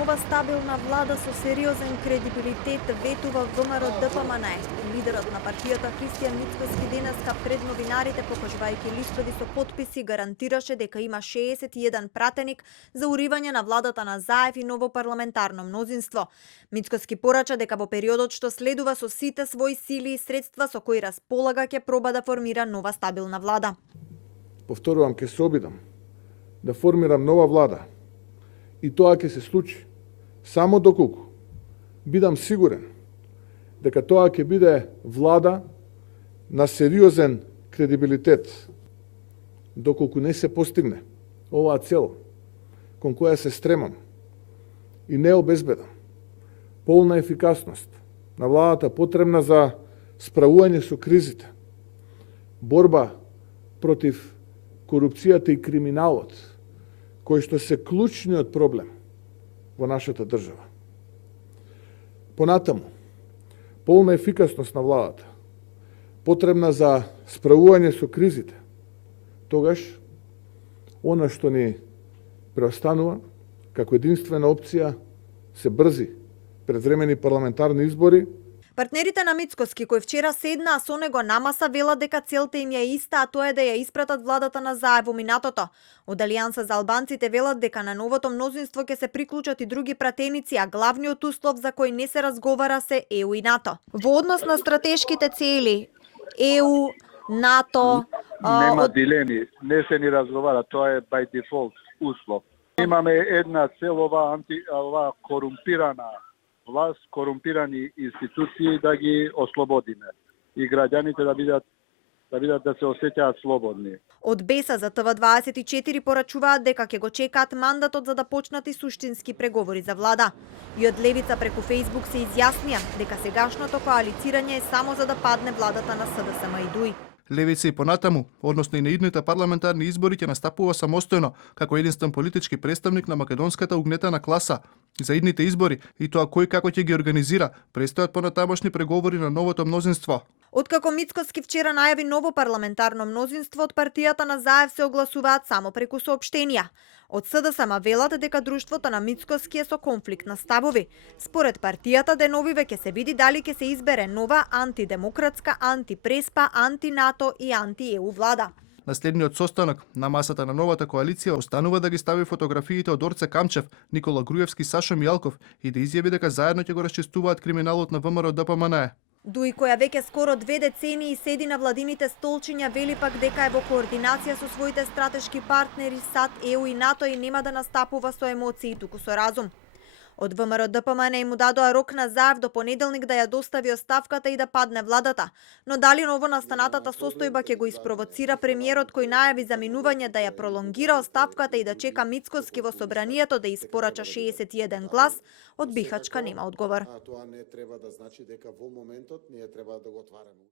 нова стабилна влада со сериозен кредибилитет, ветува ВМРО ДПМН. Лидерот на партијата Христијан Мицкоски денеска пред новинарите, покажувајќи листови со потписи, гарантираше дека има 61 пратеник за уривање на владата на Заев и ново парламентарно мнозинство. Мицкоски порача дека во периодот што следува со сите своји сили и средства со кои располага ќе проба да формира нова стабилна влада. Повторувам, ќе се обидам да формирам нова влада и тоа ќе се случи само доколку бидам сигурен дека тоа ќе биде влада на сериозен кредибилитет, доколку не се постигне оваа цел кон која се стремам и не обезбедам полна ефикасност на владата потребна за справување со кризите, борба против корупцијата и криминалот, кои што се клучниот проблем во нашата држава. Понатаму, полна ефикасност на владата, потребна за справување со кризите, тогаш она што ни преостанува како единствена опција се брзи предвремени парламентарни избори. Партнерите на Мицкоски, кои вчера седнаа со него на маса, велат дека целта им е иста, а тоа е да ја испратат владата на Заев во минатото. Од Алијанса за албанците велат дека на новото мнозинство ќе се приклучат и други пратеници, а главниот услов за кој не се разговара се ЕУ и НАТО. Во однос на стратешките цели, ЕУ, НАТО... Нема дилеми, не се ни разговара, тоа е by default услов. Имаме една цел, ова корумпирана власт, корумпирани институции да ги ослободиме и граѓаните да се осеќаат слободни. Од Беса за ТВ24 порачуваат дека ќе го чекаат мандатот за да почнат и суштински преговори за влада. И од Левица преку Фејсбук се изјаснија дека сегашното коалицирање е само за да падне владата на СДСМ и ДУИ. Левица и понатаму, односно и на идните парламентарни избори, ќе настапува самостојно како единствен политички представник на македонската угнетена класа. За идните избори и тоа кој како ќе ги организира, престојат понатамошни преговори на новото мнозинство. Откако Мицкоски вчера најави ново парламентарно мнозинство, од партијата на Заев се огласуваат само преку соопштенија. Од СДСМ велат дека друштвото на Мицкоски е со конфликт на ставови. Според партијата деновиве ќе се види дали ќе се избере нова антидемократска, антипреспа, антинато и анти-ЕУ влада. На следниот состанок на масата на новата коалиција останува да ги стави фотографиите од Орце Камчев, Никола Груевски, Сашо Мијалков и да изјави дека заедно ќе го расчистуваат криминалот на ВМРО ДПМН. ДУИ, која веќе скоро 2 децении седи на владините столчиња, вели пак дека е во координација со своите стратешки партнери САД, ЕУ и НАТО и нема да настапува со емоции, туку со разум. Од ВМРО ДПМН му дадоа рок на Заев до понеделник да ја достави оставката и да падне владата. Но дали новонастанатата состојба ќе го испровоцира премиерот кој најави за минување да ја пролонгира оставката и да чека Мицкоски во собранието да испорача 61 глас, од Бихачка нема одговор. Тоа не треба да значи дека во моментот ние треба да го отвараме.